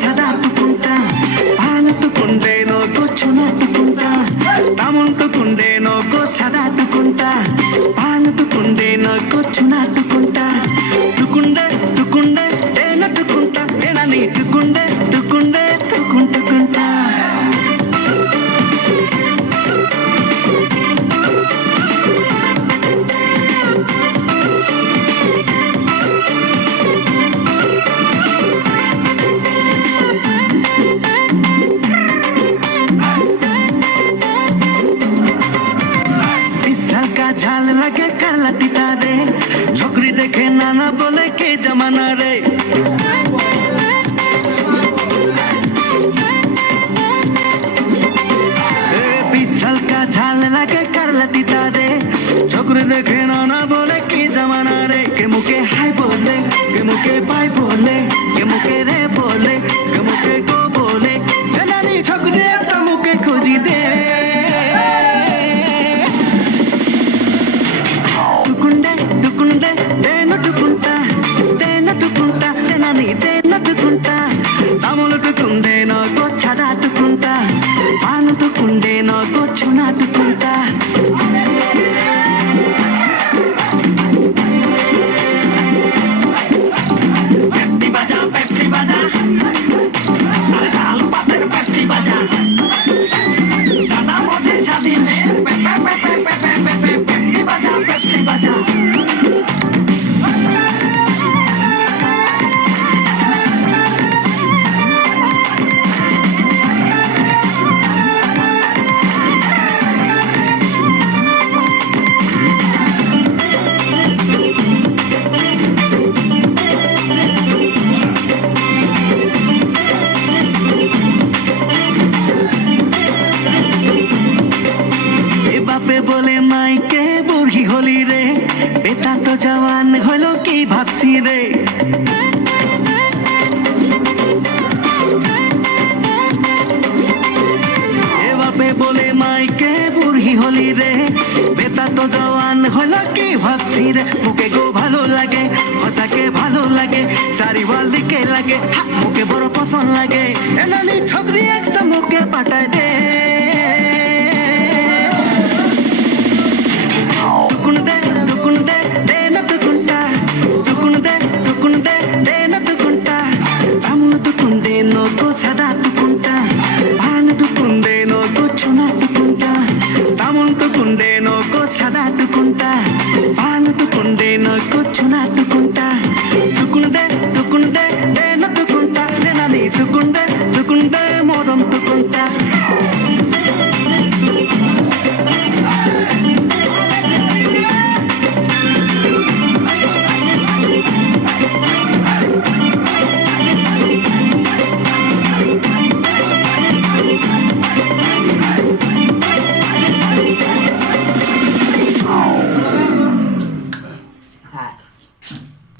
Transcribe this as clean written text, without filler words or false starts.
సదాపుకుంటా పాలతుకుండేనో కూర్చున్నట్టుకుంటా తాముంటుకుండేనో సదాతుకుంటా పాలతుకుండేనో కూర్చున్నట్టుకుంటా తుకుండే తుకుండే ఏనట్టుకుంటా ఏనని తుకుండే తుకుండే తుకుంటుకుంటా झाल लगे कर लतीता रे छोकरी देखे नाना बोले के जमाना रे पिछल का झाल लगे कर लतीता रे छोकरी देखे नाना बोले के जमाना रे के मुके हाय बोले के मुके बाय बोले के मुके रे बोले के मुके गो बोले नानी छोकरी तो मुके खोजी दे చాటుకుంటా పానుతుకుండే నొచ్చు నాటుకుంటా పెట్టి బజా అరే తాలు పాతర్ పెట్టి బజా దాదా మోజే షాదీ మే పెట్టి బజా बोले माइके बुढ़ी होली रे बेटा तो जवान हलो की भापसी रे बापे बोले माइके बुढ़ी होली रे बेटा तो जवान हलो की भापसी रे मुके गो भालो लागे हसाके भालो लागे सारी वाली के लागे मुके बड़ो पसंद लागे एनानी छोकरी एक तो मुके पटाए दे कुन दे